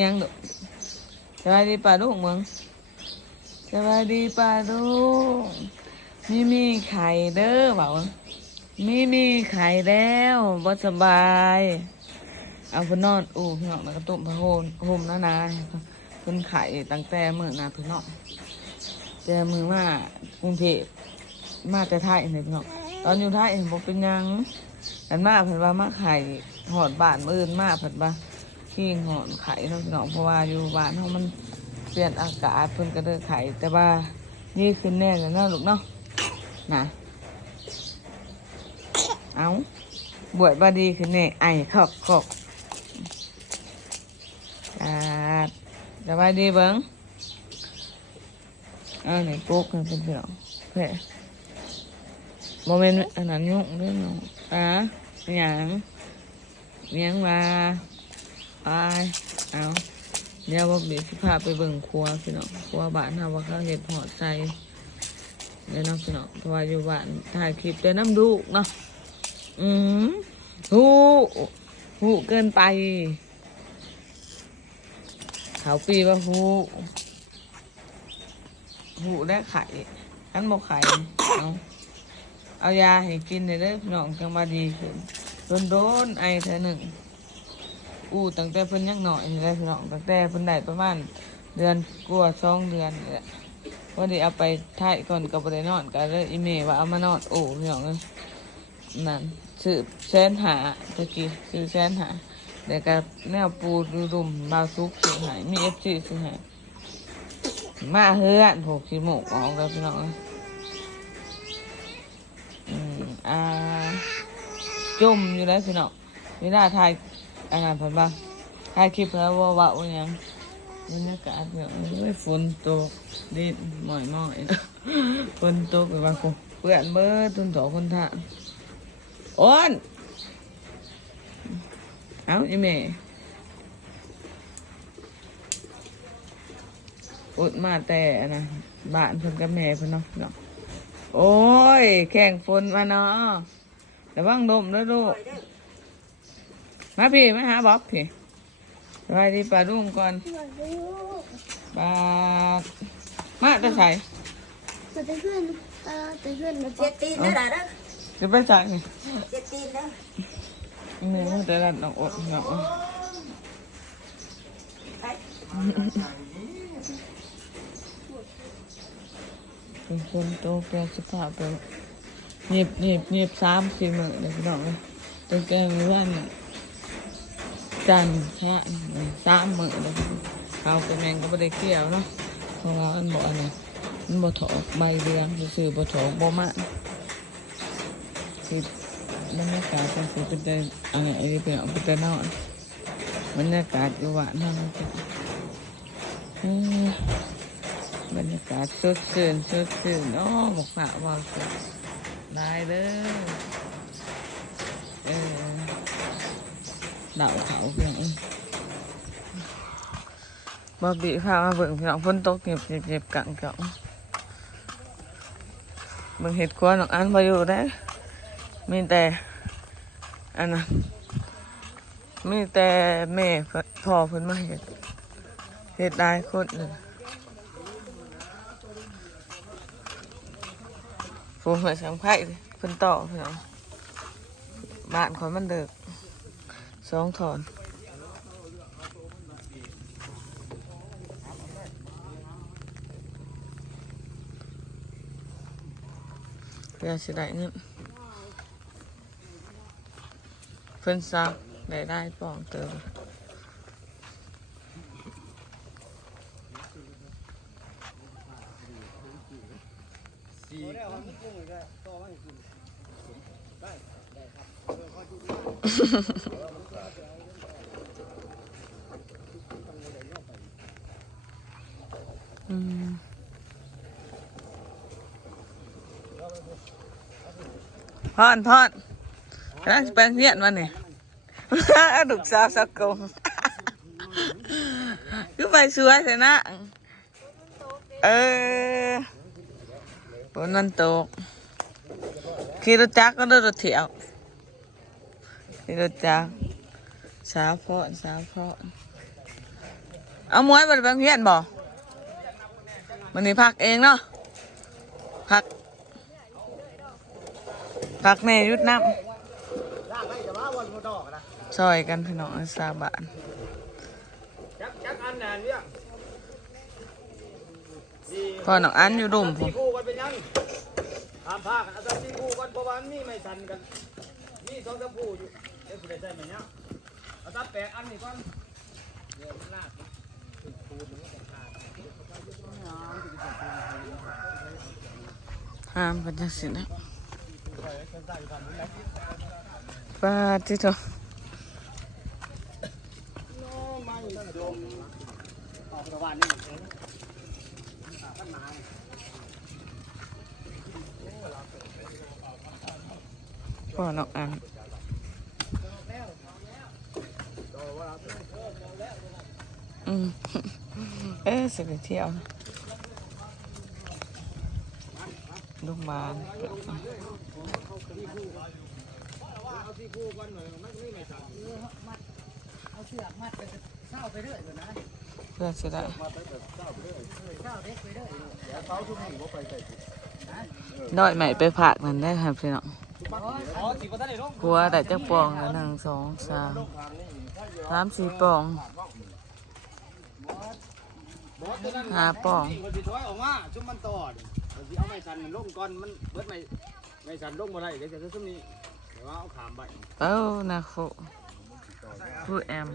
ยังดุสบายดีป่าลูกมึงสบายดีป่าลูกมีมีไข่เด้อบอกว่ามีมีไข่แล้วบ่สบาย เอาเพนนอนอู้พี่น้องแล้วก็ตุ้มพะโฮนโฮมแล้วนะเพิ่นไข่ตั้งแต่มื้อนาพี่น้องแต่มือมากรุงเทพมาแต่ไทยนี่พี่น้องตอนอยู่ไทยเห็นบ่เป็นยังกันมาเพิ่นว่ามาไข่หอดบ้านมื้ออื่นมาเพิ่นว่า ขี้หอนไข่เนาะพี่น้องเพราะว่าอยู่บ้านเฮามันเปลี่ยนอากาศเพิ่นก็เด้อไข่แต่ว่านี่คือแน่เลยเนาะลูกเนาะนะเอาบวชบาดีคือแน่ไอคอกคอกอ่าสบายดีเบิ้งอันนี้ปุ๊กนะเป็นพี่น้องแพ่โมเมนต์อันนั้นยุ่งเรื่องน้องอะอย่างเลี้ยงมา ไปเอาเดี๋ยวว่าบีสิพาไปเบิ่งครัวพี่น้องครัวบ้านเฮาว่าเขาเห็ดหอดใส่เดี๋ยวน้องพี่น้องเพราะว่าอยู่บ้านถ่ายคลิปเดี๋ยวน้ำดูกเนาะอืมหูหูเกินไปเขาปีว่าหูหูได้ไข่อันบอกไข่เอาเอายาให้กินเลยเด้อพี่น้องจังมาดีขึ้นโดนโดนๆไอเธอหนึ่ง อู้ตั้งแต่เพิ่นยังหน่อยนี่แหละพี่น้องตั้งแต่เพิ่นได้ประมาณเดือนกว่าสองเดือนนี่แหละพอดีเอาไปถ่ายก่อนก็บ่ได้นอนก็เลยอีเมลว่าเอามานอนโอ้พี่น้องเอ้ยนั่นซื้อแสนหาตะกี้ซื้อแสนหาแต่ก็แนวปูดูดุมบาซุกซื้อให้มี FC ซื้อให้มาเฮือนโผกขี้หกออกแล้วพี่น้องอ้ยอืมอ่าจุ่มอยู่แล้วพี่น้องเวลาถ่าย อันนั้นพิ่นบ้างถ่ายคลิปแล้วว่าว่าว่าหยังบรรยากาศเนี่ยโอ้ยฝนตกดินหม่อยหม่อยฝนตกไปว่ากูเปื่อนเบิดตุนโถคนท่าอ้อนเอาอีเมอุดมาแต่นนะบ้านเพิ่นกับแม่เพิ่นเนาะเนาะโอ้ย แข่งฝนมาเนาะระวังลมด้วยลูก มาพี่มาหาบ๊อบพี่สบายดีป่ารุ่งก่อนปลามาจะใส่มันจะขึ้นเอ่อจะขึ้นมาเจ็ดตีนนะล่ะนะจะไปใส่ไงเจ็ดตีนนะมือแต่ละน้องอดน้องอดไปเป็นคนโตแปลสภาพไปเงียบเงียบเงียบสามสี่มื้อเลยพี่น้องเลยตั้งแต่เมื่อวานน่ะ จันทร์แค่สามมือเลยเอาไปแมงก็ไม่ได้เกี่ยวเนาะเพราะว่ามันบ่อันนี้มันบ่ถอกใบเรียงซื่อบ่ถอกบ่มาคือบรรยากาศก็คือเป็นแต่อะไรไอ้เป็นเอาเป็นแต่นอนบรรยากาศอยู่วานเท่นั้นจ้ะบรรยากาศสดชื่นสดชื่นอ๋อบอกฝาว่าสดได้เลยเออ เดาเขาเพียงเอ้ยบอบบี้พามาเบิ่งพี่น้องฝนตกเก็บเก็บเก็บกังเก่าเบิ่งเสังไพ่ดิเพิ่นต่อเพิ่นเอาบ้านคนมันเสองถอนเพื่อสิได้เงินเพิ่นซักได้ได้ปองเติมอื พอนพอนกำลังจะไปเรียนวันนี้ลูกสาวสักกงคือไปสวยแต่นะเออฝนมันตกขี่รถจักรก็เดินรถเที่ยวขี่รถจักรสาวพอนสาวพอนเอามวยมาไปโรงเรียนบ่วันนี้พักเองเนาะพัก พักในยุดน้ำซอยกันพี่น้องสาบานจักจักอันน่ะเนี่ยพอน้องอันอยู่ดุมผสี่มคู่กันเป็นยังตามภาคกันอาสักสี่คู่กันเพราะว่ามีไม่สันกันมีสองสามคู่อยู่เดี๋ยวคุดใช่ไหมือนเนี่ยอาสักแปดอันนี่ก่อนห้ามกันจังสินะ ปาที่โตออกระวานนี่เองพอน้องอันอืมเอ๊ะสิไปเที่ยวนะ ลูกบาเอาสี่คู่กันหน่อยมันมีไม่สันเพื่อจะได้น้อยใหม่ไปผักนั่นได้ครับพี่น้องอ๋อสี่ประทันได้ลงหัวได้จักปองละหนึ่งสองสามสามสี่ปองอสตัวนั้นห้าปองนี่มัน สิถอยออกมาชุมมันมันสิเอาไม่สันลงก่อนมันเบิดไม่ไม่สันลงมาได้เดี๋ยวจะซุ่มนี้เดี๋ยวว่าเอาขามไปเอ้านะครูผู้แอม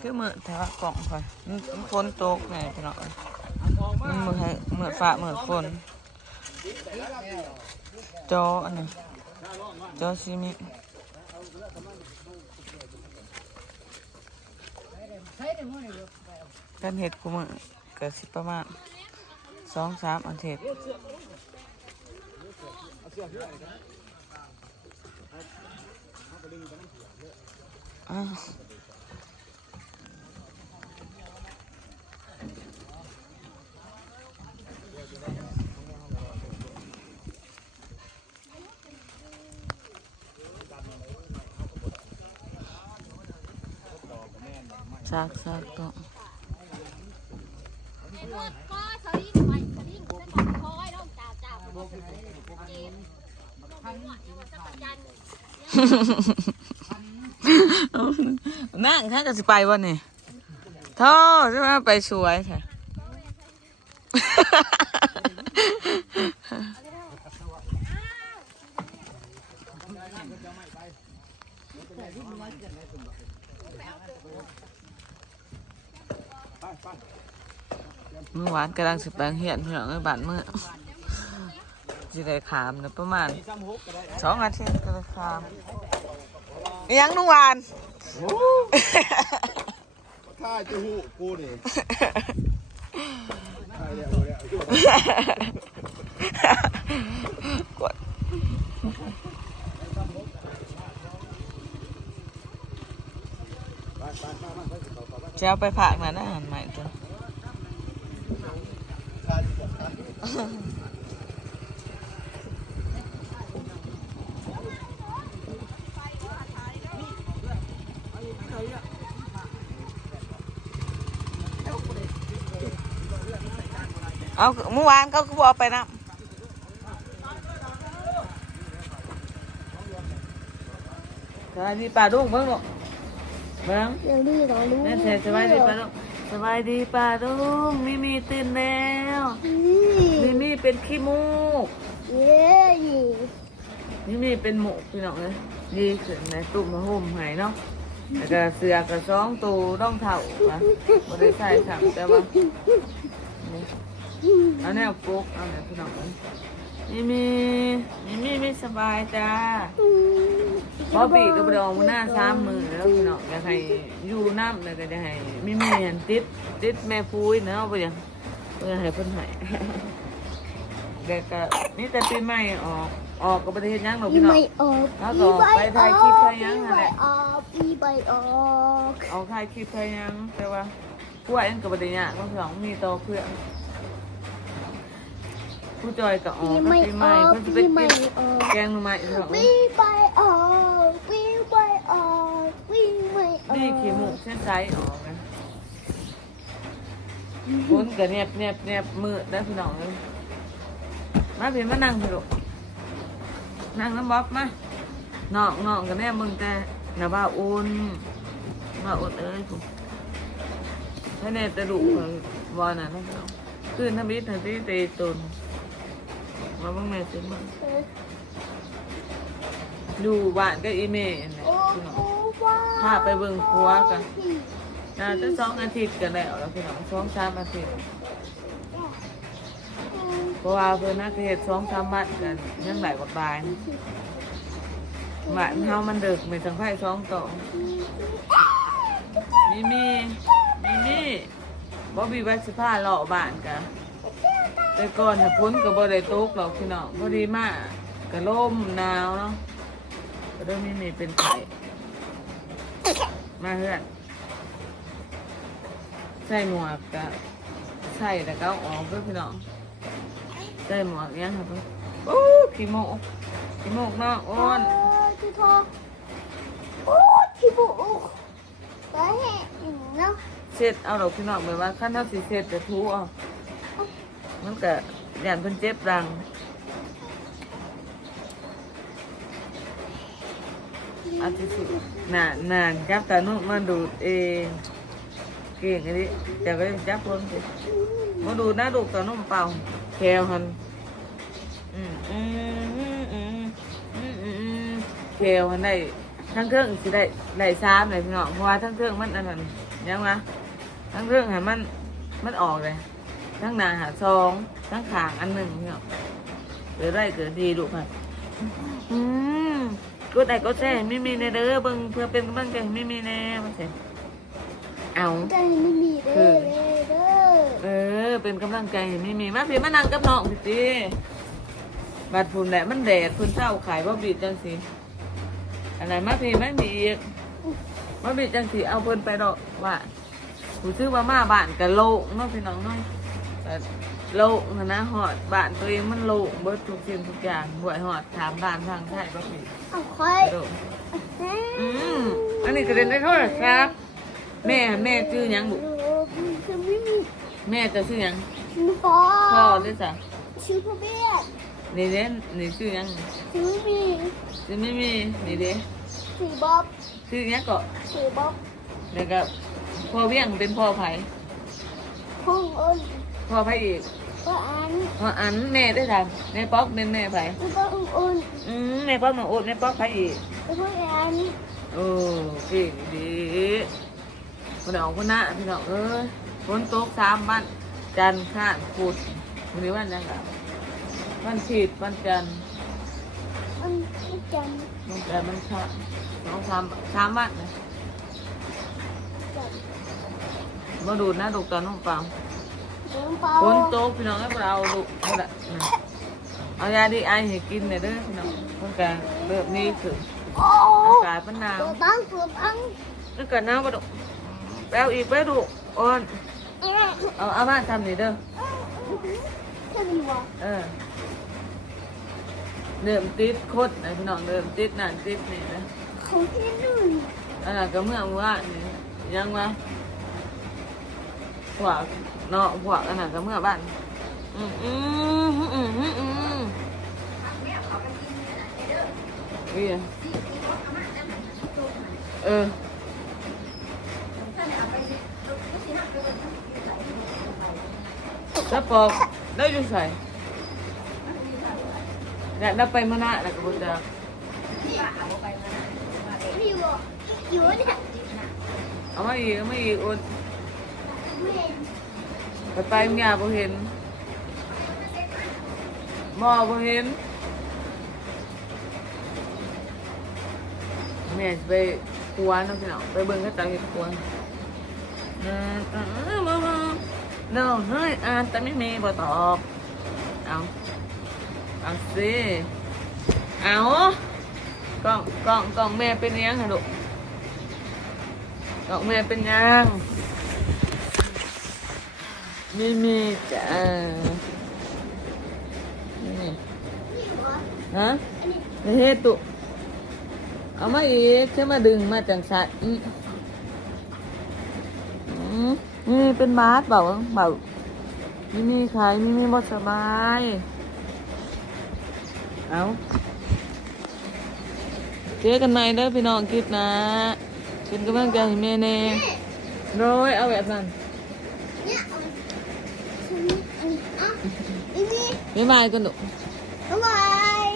คือมือแถวกล่องค่ะมันฝนตกไงพี่น้องมันมือให้มือฟ้ามือฝนจออันนี้จอซีมิกันเห็ดกูมือเกิดสิประมาณ สองสามอาทิตย์อ้าวซากซากต่อก็สลิงไปสลิงจะบอกคอยต้องจ่า นั่งข้าก็สิไปวันนี้ท่อใช่ไหมไปสวยค่ะเมื่อวานกำลังสิบแปลงเหียนเพื่อนไอ้บ้านเมื่อ สิได้ขามนะประมาณซ้ำหกก็ได้สองอาทิตย์ก็ได้ขามอิหยังนุวานข้าจะหูกูนี่ใครเนี่ยเนี่ยกดจะเอาไปผักนะนะอาหารใหม่จ้ะ เอาเมื่อวานเขาก็บอกไปนะสวัสดีป่าดุ้งเบิ้งลูกเบิ้งเดี๋ยวนี้เรารู้แม่แท้สบายดีป่าดุ้งสบายดีป่าดุ้งมิมีตื่นแล้วมิมีเป็นขี้มูกเย้มิมีเป็นหมูกพี่น้องเลยดีขึ้นในตุ่มมาห่มใหายเนาะแล้วก็เสือกระซ้องตูต้องเท่านะบ่ได้ใส่ค่ะแต่ว่านี่ เอาแนวปุ๊กเอาแนวพี่น้องเลยมิมีมิมีไม่สบายจ้าพอปีก็ไปเอาหน้าสามมือแล้วพี่น้องอยากให้อยู่น้ำเลยก็จะให้ไม่มีเห็นติดติดแม่พูยเนาะไปยังไปยังให้เพิ่นให้เด็กก็นี่แต่ปีใหม่ออกออกกับประเทศยังหรอกอีพี่น้องไม่ออกแล้วก็ไปถ่ายคลิปถ่ายหยังนั่นแหละ ออกอีไม่ออกออกถ่ายคลิปไปยังแต่ว่าผู้ว่าเองกับประเทศยังก็สองมีโตเพื่อน ผู้จอยก็อออีกไม่ปีอใหม่อกเพิ่นจะไปอีกิไม่นออกแกงหน่อไม้พี่น้องวีไปออกวีไปออกวีไม่ออกนี่ขี้หมูกเส้นไซส์ออกนะฝนก็แนบแนบแนบมืดได้อพี่น้องเลยมาเพียมานั่งพี่ลูกนั่งน้ำบ๊อบมาน้องน้องกันแน่มึงแต่หน้าบ้าอุ่นมาอุ่นเอ้ยผมถ้าแน่จะดุเลยบอลน่ะนะพี่น้องขึ้นทำบิดทำบิดเตะตุน มาบ้างแม่ซื้อมาดูบ้านก็อีเมลเนี่ยพี่น้องพาไปเบิ่งครัวกันน่าจะสองอาทิตย์กันแล้วแล้วพี่น้องสองสามอาทิตย์เพราะว่าเพิ่นนักเทศสองสามวันกันยังไหลบักบายนะบ้านเฮามันเดึกไม่ทั้งไพ่สองต่อมีมีมีมีบ่มีวัสิพาเลาะบ้านกัน แต่ก่อนถ้าพ้นก็บ่ได้ตกหรอกพี่น้องพอดีมากก็ลมหนาวเนาะก็เริ่มมีมีเป็นไข้มาเฮือนใส่หมวกก็ใส่แต่ก็เอาออกเพื่อพี่น้องใส่หมวกยังครับโอ้ขี้โมกขี้โมกเนาะอ้นที่พอโอ้ที่บุกไปแห่เนาะเสร็จเอาดอกพี่น้องแบบว่าขั้นเท่าสิเสร็จจะทูเอา มันก็ย่านเพิ่นเจ็บรังอาทิตย์นานนานจับตานุ่มมาดูดเองเก่งอันนี้จะก็จับคนสิมาดูดหน้าดูตานุ่มเปล่าแควหันอืมอืมอืมอืมอืมอืมอืมเคลมันได้ทั้งเครื่องสิได้ได้ซ้ำเลยพี่น้องเพราะว่าทั้งเครื่องมันอันนั้นยังวะทั้งเครื่องหันมันมันออกเลย ทั้งหน้าหาซองทั้งขางอันหนึ่งพี่น้องเกิดได้เกิดดีลูกค่ะอืมกดได้ก็แช่ไม่มีในเด้อเบิ่งเพื่อเป็นกำลังใจให้ไม่มีแน่มาเสร็จเอาใจไม่มีเด้อเด้อเออ เป็นกำลังใจให้ไม่มีมาพี่มานั่งกับน้องพี่จีบัดพุ่นแหละมันแดดพุ่นเช้าขายบ่บีดจังสิอะไรมาพี่ไม่มีอีกบ่บีดจังสิเอาเพิ่นไปดอกว่าผู้ซื้อว่ามาบ้านก็โล่งเนาะพี่น้องเนาะ แต่โล่งนะนะหอดบ้านตัวเองมันโล่งเบิดทุกสิ่งทุกอย่างห่วยหอดถามบ้านทางไทยบ่พี่เอาค่อยโล่งอืมอันนี้ก็เล่นได้โทรศัพท์แม่แม่ชื่อหยังบุคือไม่มีแม่จะชื่อหยังชื่อพ่อพ่อหรือจ้ะชื่อพ่อเบี้ยนี่เด้นนี่ชื่อหยังชื่อไม่มีชื่อไม่มีนี่เด้ชื่อบ๊อบชื่อหยังก็ชื่อบ๊อบแล้วก็พ่อเวียงเป็นพ่อไผห้องอ้น พ่อไผอีกพ่ออันพ่ออันแม่ได้ทำแม่ป๊อกเป็นแม่ไผแล้วก็อุ้งอ้นอืมแม่ป๊อกหนูอุดแม่ป๊อกไผอีกแล้วก็อันโอ้เก่งดีคนเอาคนหน้าพี่น้องเอ้ยฝนตกสามวันจันทร์ข้านพุธวันนี้วันยังไงวันฉีดวันจันทร์อันไม่จวันจันทร์มันข้านสองสามสามวันนะำจำมาดูดนะดูตอนน้องฟังเดินเปล่า ฝนตกพี่น้องให้เราดูเอาละนะเอายาดีไอให้กินหน่อยเด้อพี่น้องต้องการเริ่มนี้คือโอ้อากาศมันหนาวตัวตั้งตัวตั้งอากาศหนาวปะดุแปลวอีกไปดูอ่อนเอาเอามาทำนี่เด้อแค่นี้วะเออเริ่มติดคดนะพี่น้องเริ่มติดนั่นติดนี่นะเขาที่นู่นอันนั้นก็เมื่อว่านี่ยังวะ พวกเนาะพวกอันนั้นก็เมื่อบ้านอืมอืมอืมอืมอืมอืมเอียเออแล้วปอกได้อยู่ใส่เนี่ยได้ไปมานะแล้วก็บุตรมีวะอยู่เอามาอีกเอามาอีกอุ่น ไม่ไปไปเมียบ่เห็นหมอบ่เห็นแม่ไปครัวเนาะพี่น้องไปเบิ่งเขาเจ้าเฮ็ดครัวเออเออเออบ่บ่เนาะเฮ้ยอ่านแต่ไม่มีบ่ตอบเอาเอาสิเอากล่องกล่องกล่องแม่เป็นยังฮะลูกกล่องแม่เป็นยัง มีมีจ้านี่ฮะเฮตุเอามาอีกใช่มาดึงมาจังสัตว์อืมอืมอืมเป็นบาสเปล่าเปล่ามิมี่ขายมิมี่บ่สบาย เอาเจอกันใหม่เด้อพี่น้องคลิปนะเป็นกำลังใจให้แม่แน่โรยเอาแบบนั้น เนี่ยเอาอันนี้อันนี้อะอีนี่ บ๊ายบายกันหนูบ๊ายบาย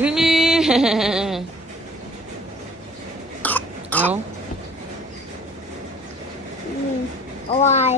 มิมี่เอาอืมบ๊ายบาย